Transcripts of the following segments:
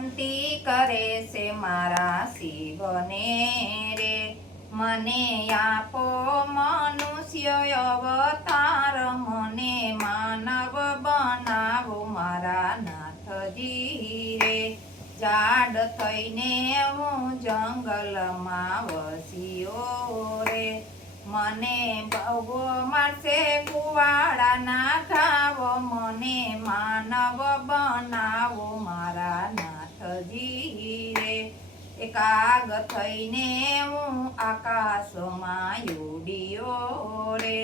વિનંતી કરે છે મારા શિવને રે, મને આપો મનુષ્ય અવતાર, મને માનવ બનાવો મારા નાથજી રે। જાડ થઈને હું જંગલમાં વસ્યો રે, મને ભગવો મારશે કુવાડાના ઘાવ, મને માનવ બનાવો મારા નાથજી રે। એકાગ થઈને હું આકાશમાં ઉડ્યો રે,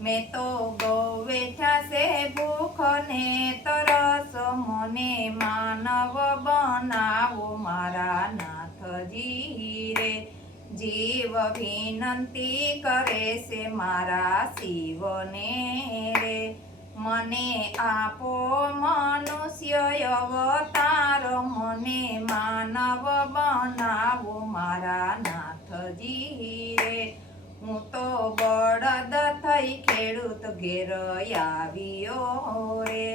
મેં તો બહુ બેઠા છે ભૂખ ને તરસ, મને માનવ બનાવો મારા નાથજી રે। જીવ વિનંતી કરે છે મારા શિવને રે, મને આપો મનુષ્ય અવતાર, મને માનવ બનાવો મારા નાથજી રે। હું તો બળદ થઈ ખેડૂત ઘેર આવ્યો રે,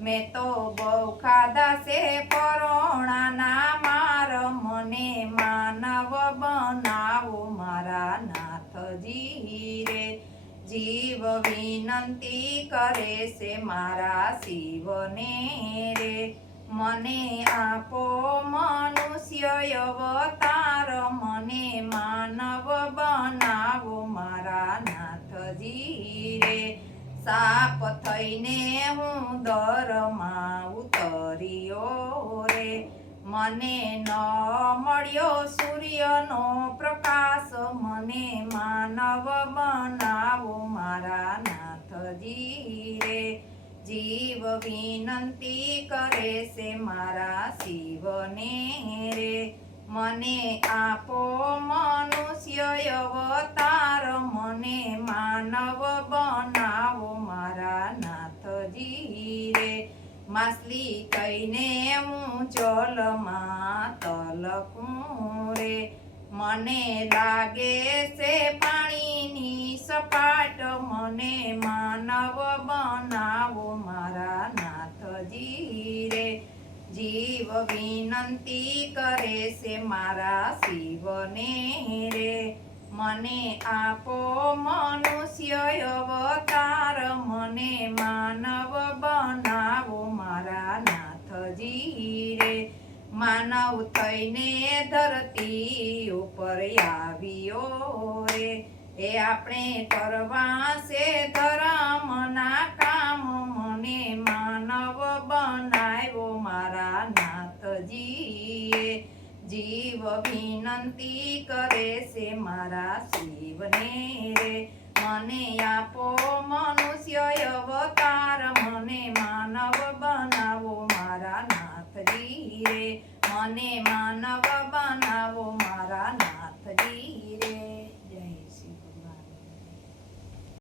મેં તો બહુ ખાધા છે પરોણાના માર, મને માનવ બનાવો મારા નાથજી રે। જીવ વિનંતી કરે છે મારા શિવને રે, મને આપો મનુષ્ય અવતાર, મને માનવ બનાવો મારા નાથજી રે। સાપ થઈને હું દરમાં ઉતર્યો રે, મને ન મળ્યો સૂર્યનો પ્રકાશ, મને માનવ બનાવો મારા નાથજી રે। જીવ વિનંતી કરે છે મારા શિવને રે, મને આપો મનુષ્ય અવતાર, મને માનવ બનાવો મારા નાથજી રે। માછલી થઈને હું જલમાં તલકું રે, મને લાગે છે પાણીની સપાટ, મને માનવ બનાવો મારા નાથજી રે। જીવ વિનંતી કરે છે મારા શિવને રે, મને આપો મનુષ્ય અવતાર, મને માનવ બનાવો મારા નાથજી રે। માનવ થઈને ધરતી ઉપર આવ્યો રે, એ આપણે કરવા છે ધર્મના કામ, મને માનવ બનાવ્યો મારા નાથજી રે। જીવ વિનંતી કરે છે મારા શિવને રે, મને આપો મનુષ્ય અવતાર, મને